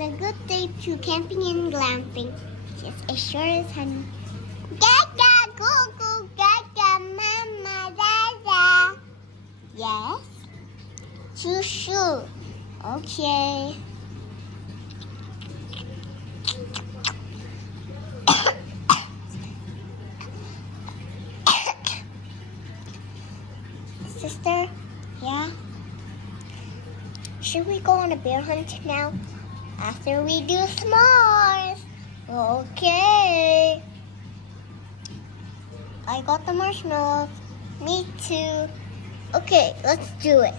a good day to camping and glamping. Yes, it sure is, honey. Gaga, goo goo, gaga, mama, dada. Yes? Shoo shoo. Okay. Sister, yeah? Should we go on a bear hunt now? After we do s'mores. Okay. I got the marshmallows. Me too. Okay, let's do it.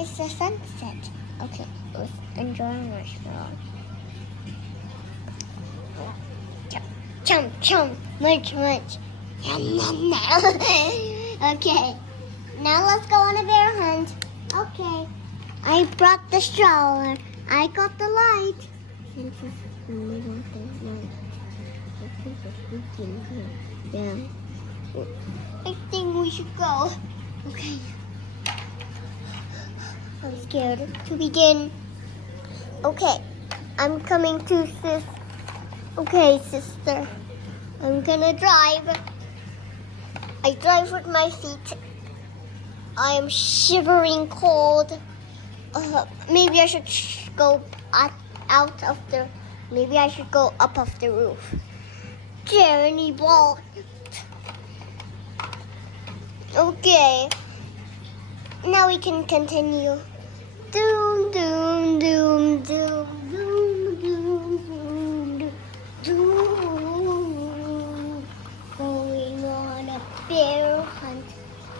It's the sunset. Okay, let's enjoy marshmallows. Chum, chum, munch, munch. Yum, yum, yum. Okay, now let's go on a bear hunt. Okay, I brought the stroller. I got the light. Since it's the middle of the night, I think we should go. Okay. I'm scared to begin. Okay, I'm coming to sis. Okay, sister. I'm gonna drive. I drive with my feet. I am shivering cold. Maybe I should go out of the. Maybe I should go up off the roof. Journey ball. Okay. Now we can continue. Doom, doom, doom, doom, doom, doom, doom, doom. Going on a bear hunt.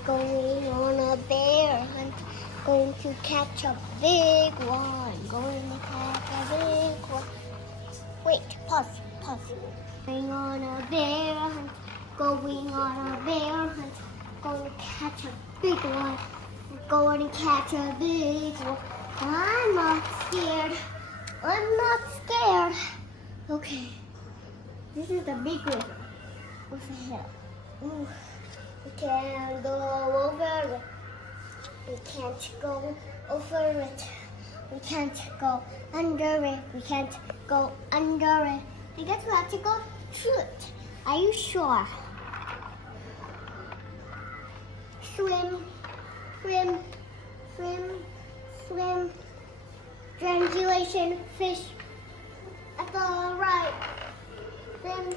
Going on a bear hunt. Going to catch a big one. Going to catch a big one. Wait, pause. Going on a bear hunt. Going on a bear hunt. Going to catch a big one. Going to catch a big one. I'm not scared. Okay. This is the big river with a hill. Ooh. We can't go over it. We can't go over it. We can't go under it. We can't go under it. I guess we have to go through it. Are you sure? Swim. Triangulation, fish. At the right. Swim,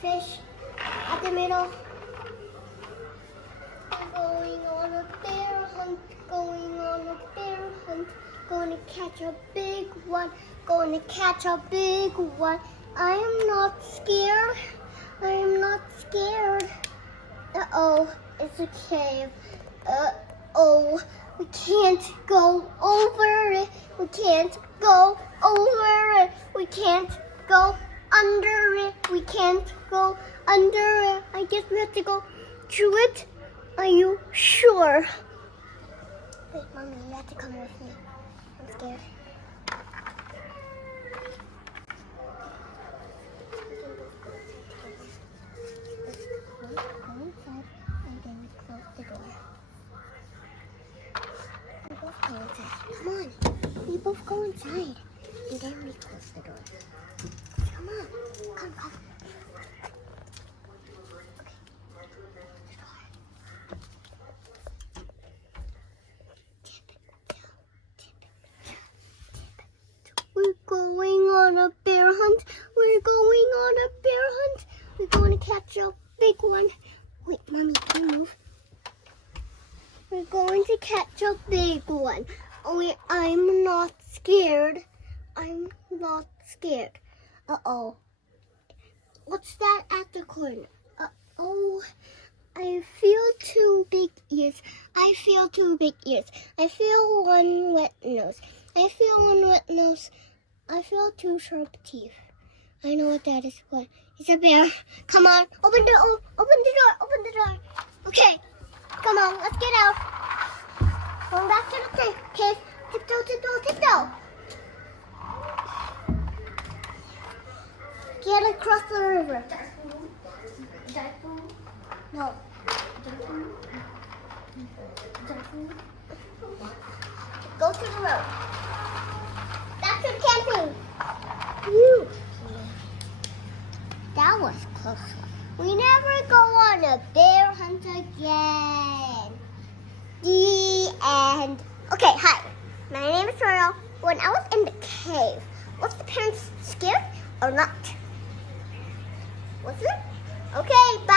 fish. At the middle. Going on a bear hunt. Going to catch a big one. I am not scared. Uh-oh, it's a cave. Uh-oh, we can't go over it. We can't go under it. I guess we have to go through it. Are you sure? Wait, Mommy, you have to come with me. I'm scared. Go inside and then we close the door. We both go inside. Come on. We both go inside and then we close the door. Come on. Come. We're going on a bear hunt. We're going to catch a big one. Wait, Mommy, move. We're going to catch a big one. I'm not scared. Uh-oh. What's that at the corner? Uh-oh. I feel two big ears. I feel one wet nose. I feel two sharp teeth. I know what that is. What? It's a bear. Come on. Open the door. Okay. Come on. Let's get out. Going back to the cave. Tiptoe. Get across the river. No. to the road. Back to the camping. Phew. That was close. We never go on a bear hunt again. The end. Okay, hi. My name is Faryal. When I was in the cave, was the parents scared or not? Was it? Okay, bye.